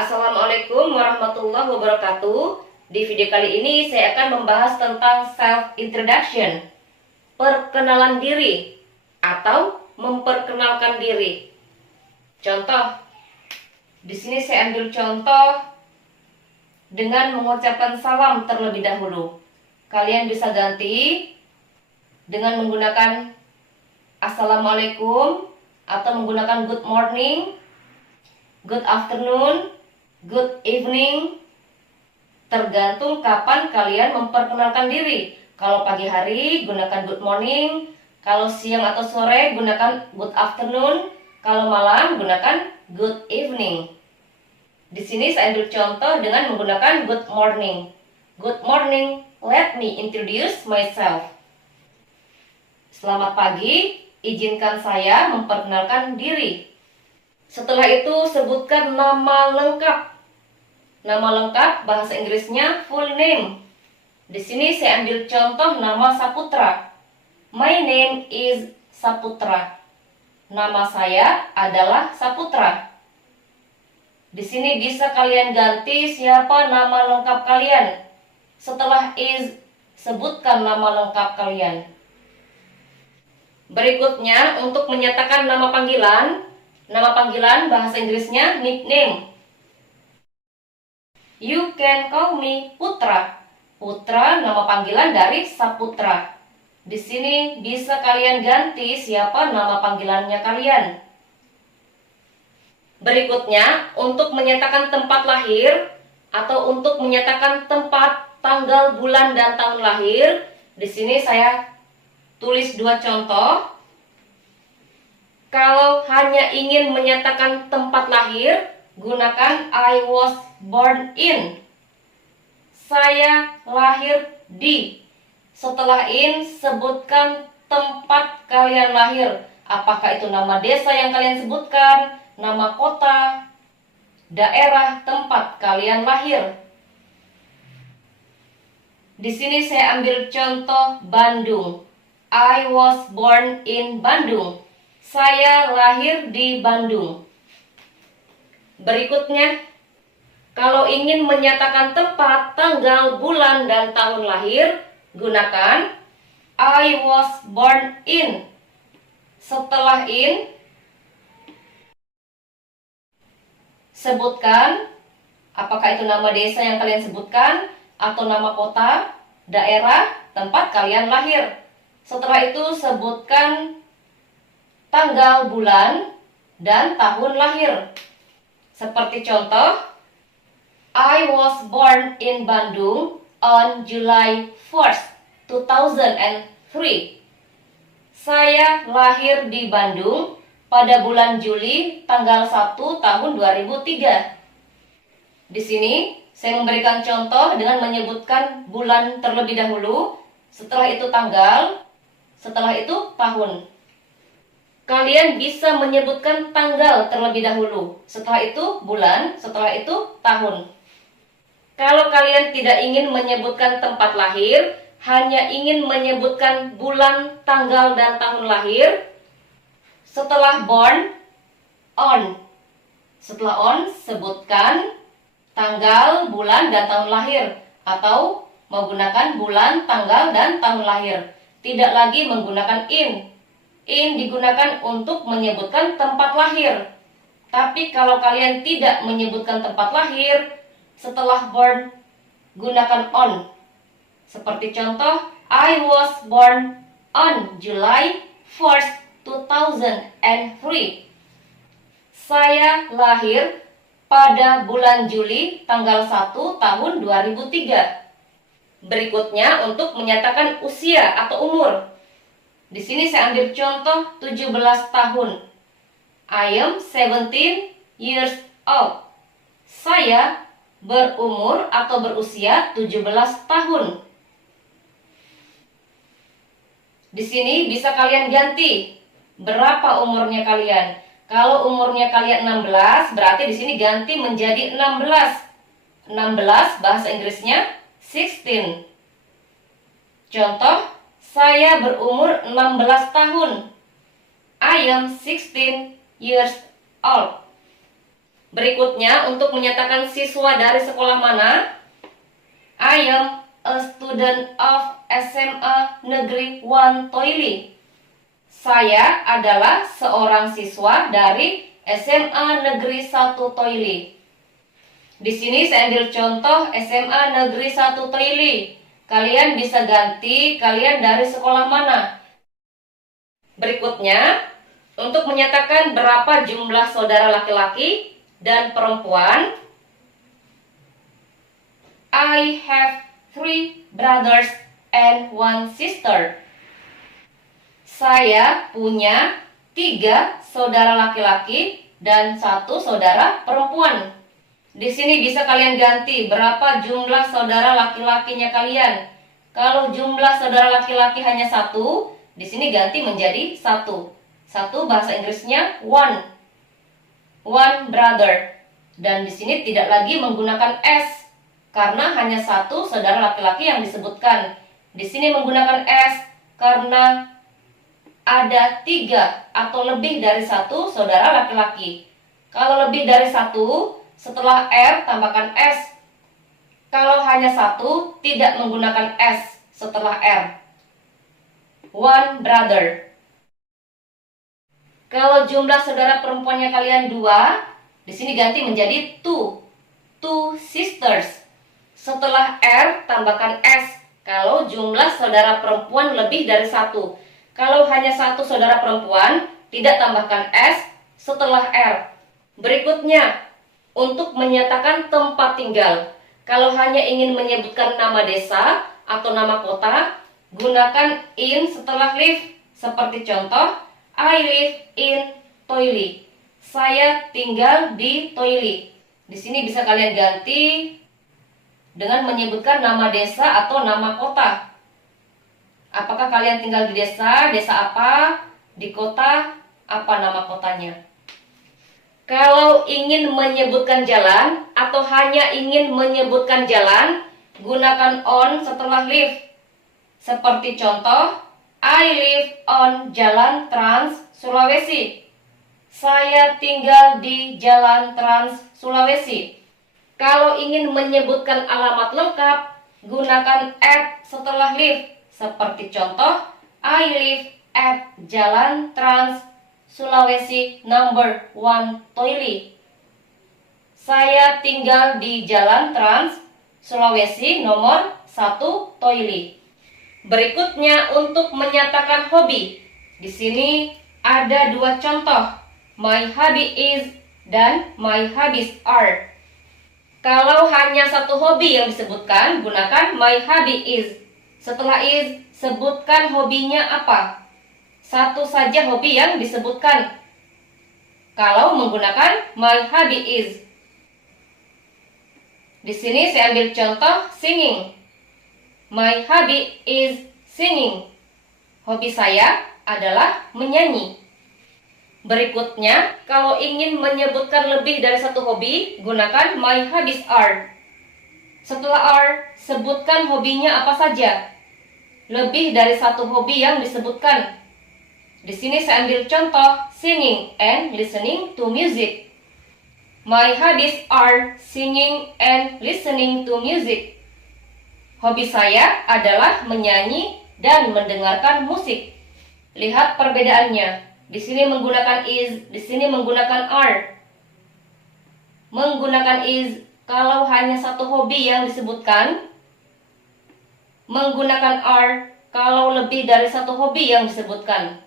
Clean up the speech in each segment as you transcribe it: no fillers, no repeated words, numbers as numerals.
Assalamualaikum warahmatullahi wabarakatuh. Di video kali ini saya akan membahas tentang self-introduction, perkenalan diri atau memperkenalkan diri. Contoh, di sini saya ambil contoh dengan mengucapkan salam terlebih dahulu. Kalian bisa ganti dengan menggunakan Assalamualaikum atau menggunakan good morning, good afternoon, good evening, tergantung kapan kalian memperkenalkan diri. Kalau pagi hari gunakan good morning, kalau siang atau sore gunakan good afternoon, kalau malam gunakan good evening. Di sini saya ambil contoh dengan menggunakan good morning. Good morning, let me introduce myself. Selamat pagi, izinkan saya memperkenalkan diri. Setelah itu sebutkan nama lengkap. Nama lengkap bahasa Inggrisnya full name. Di sini saya ambil contoh nama Saputra. My name is Saputra. Nama saya adalah Saputra. Di sini bisa kalian ganti siapa nama lengkap kalian. Setelah is, sebutkan nama lengkap kalian. Berikutnya untuk menyatakan nama panggilan. Nama panggilan bahasa Inggrisnya nickname. You can call me Putra. Putra nama panggilan dari Saputra. Di sini bisa kalian ganti siapa nama panggilannya kalian. Berikutnya untuk menyatakan tempat lahir atau untuk menyatakan tempat, tanggal, bulan dan tahun lahir. Di sini saya tulis dua contoh. Kalau hanya ingin menyatakan tempat lahir, gunakan I was born in. Saya lahir di. Setelah in, sebutkan tempat kalian lahir. Apakah itu nama desa yang kalian sebutkan, nama kota, daerah tempat kalian lahir. Di sini saya ambil contoh Bandung. I was born in Bandung. Saya lahir di Bandung. Berikutnya, kalau ingin menyatakan tempat, tanggal, bulan, dan tahun lahir, gunakan I was born in. Setelah in, sebutkan apakah itu nama desa yang kalian sebutkan, atau nama kota, daerah, tempat kalian lahir. Setelah itu, sebutkan tanggal, bulan, dan tahun lahir. Seperti contoh, I was born in Bandung on July 1st, 2003. Saya lahir di Bandung pada bulan Juli tanggal 1 tahun 2003. Di sini saya memberikan contoh dengan menyebutkan bulan terlebih dahulu, setelah itu tanggal, setelah itu tahun. Kalian bisa menyebutkan tanggal terlebih dahulu, setelah itu bulan, setelah itu tahun. Kalau kalian tidak ingin menyebutkan tempat lahir, hanya ingin menyebutkan bulan, tanggal, dan tahun lahir, setelah born, on. Setelah on, sebutkan tanggal, bulan, dan tahun lahir, atau menggunakan bulan, tanggal, dan tahun lahir. Tidak lagi menggunakan in. In digunakan untuk menyebutkan tempat lahir. Tapi kalau kalian tidak menyebutkan tempat lahir, setelah born, gunakan on. Seperti contoh, I was born on July 1st, 2003. Saya lahir pada bulan Juli tanggal 1 tahun 2003. Berikutnya untuk menyatakan usia atau umur. Di sini saya ambil contoh 17 tahun. I am 17 years old. Saya berumur atau berusia 17 tahun. Di sini bisa kalian ganti berapa umurnya kalian. Kalau umurnya kalian 16, berarti di sini ganti menjadi 16. 16 bahasa Inggrisnya 16. Contoh, saya berumur 16 tahun. I am 16 years old. Berikutnya, untuk menyatakan siswa dari sekolah mana, I am a student of SMA Negeri 1 Toili. Saya adalah seorang siswa dari SMA Negeri 1 Toili. Di sini saya ambil contoh SMA Negeri 1 Toili. Kalian bisa ganti kalian dari sekolah mana. Berikutnya, untuk menyatakan berapa jumlah saudara laki-laki dan perempuan, I have 3 brothers and 1 sister. Saya punya 3 saudara laki-laki dan 1 saudara perempuan. Di sini bisa kalian ganti berapa jumlah saudara laki-lakinya kalian. Kalau jumlah saudara laki-laki hanya 1, di sini ganti menjadi 1. 1 bahasa Inggrisnya one. One brother. Dan di sini tidak lagi menggunakan S karena hanya 1 saudara laki-laki yang disebutkan. Di sini menggunakan S karena ada 3 atau lebih dari 1 saudara laki-laki. Kalau lebih dari 1, setelah R tambahkan S. Kalau hanya 1, tidak menggunakan S setelah R. One brother. Kalau jumlah saudara perempuannya kalian 2, di sini ganti menjadi two. Two sisters. Setelah R tambahkan S. Kalau jumlah saudara perempuan lebih dari 1. Kalau hanya 1 saudara perempuan, tidak tambahkan S setelah R. Berikutnya, untuk menyatakan tempat tinggal. Kalau hanya ingin menyebutkan nama desa atau nama kota, gunakan in setelah live. Seperti contoh, I live in Toili. Saya tinggal di Toili. Di sini bisa kalian ganti dengan menyebutkan nama desa atau nama kota. Apakah kalian tinggal di desa? Desa apa? Di kota? Apa nama kotanya? Kalau ingin menyebutkan jalan atau hanya ingin menyebutkan jalan, gunakan on setelah live. Seperti contoh, I live on Jalan Trans Sulawesi. Saya tinggal di Jalan Trans Sulawesi. Kalau ingin menyebutkan alamat lengkap, gunakan at setelah live. Seperti contoh, I live at Jalan Trans Sulawesi number 1 Toili. Saya tinggal di Jalan Trans Sulawesi nomor 1 Toili. Berikutnya untuk menyatakan hobi. Di sini ada 2 contoh. My hobby is dan my hobbies are. Kalau hanya 1 hobi yang disebutkan, gunakan my hobby is. Setelah is, sebutkan hobinya apa. 1 saja hobi yang disebutkan. Kalau menggunakan my hobby is. Di sini saya ambil contoh singing. My hobby is singing. Hobi saya adalah menyanyi. Berikutnya, kalau ingin menyebutkan lebih dari 1 hobi, gunakan my hobbies are. Setelah are, sebutkan hobinya apa saja. Lebih dari 1 hobi yang disebutkan. Di sini saya ambil contoh singing and listening to music. My hobbies are singing and listening to music. Hobi saya adalah menyanyi dan mendengarkan musik. Lihat perbedaannya. Di sini menggunakan is, di sini menggunakan are. Menggunakan is kalau hanya 1 hobi yang disebutkan. Menggunakan are kalau lebih dari 1 hobi yang disebutkan.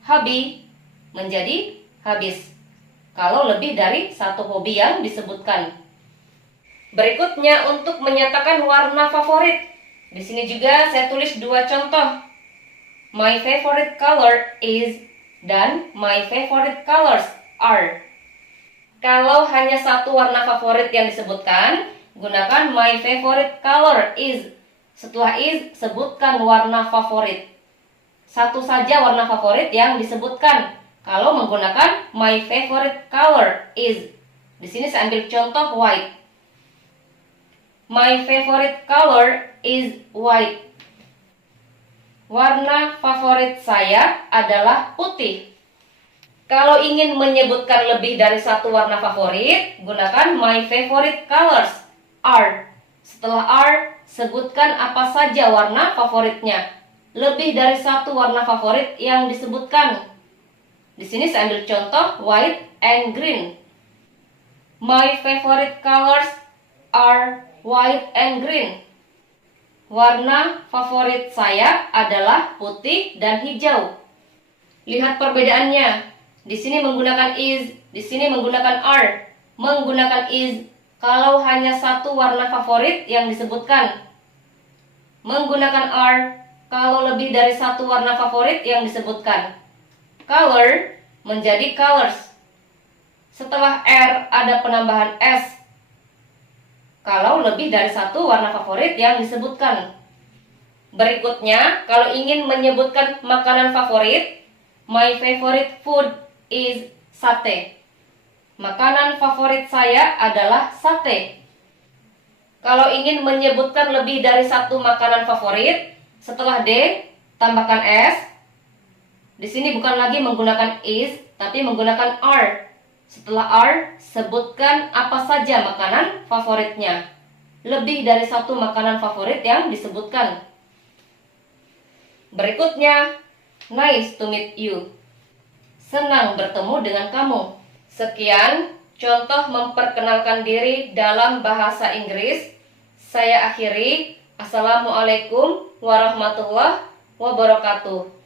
Hobi menjadi habis kalau lebih dari 1 hobi yang disebutkan. Berikutnya untuk menyatakan warna favorit. Di sini juga saya tulis 2 contoh. My favorite color is dan my favorite colors are. Kalau hanya 1 warna favorit yang disebutkan, gunakan my favorite color is. Setelah is, sebutkan warna favorit. 1 saja warna favorit yang disebutkan. Kalau menggunakan my favorite color is. Di sini saya ambil contoh white. My favorite color is white. Warna favorit saya adalah putih. Kalau ingin menyebutkan lebih dari satu warna favorit, gunakan my favorite colors are. Setelah are, sebutkan apa saja warna favoritnya. Lebih dari satu warna favorit yang disebutkan. Di sini saya ambil contoh white and green. My favorite colors are white and green. Warna favorit saya adalah putih dan hijau. Lihat perbedaannya. Di sini menggunakan is, di sini menggunakan are. Menggunakan is kalau hanya satu warna favorit yang disebutkan. Menggunakan are kalau lebih dari satu warna favorit yang disebutkan. Color menjadi colors. Setelah R ada penambahan S kalau lebih dari satu warna favorit yang disebutkan. Berikutnya, kalau ingin menyebutkan makanan favorit, my favorite food is sate. Makanan favorit saya adalah sate. Kalau ingin menyebutkan lebih dari satu makanan favorit, setelah D tambahkan S. Di sini bukan lagi menggunakan is, tapi menggunakan are. Setelah are, sebutkan apa saja makanan favoritnya. Lebih dari satu makanan favorit yang disebutkan. Berikutnya, nice to meet you. Senang bertemu dengan kamu. Sekian contoh memperkenalkan diri dalam bahasa Inggris. Saya akhiri. Assalamualaikum warahmatullahi wabarakatuh.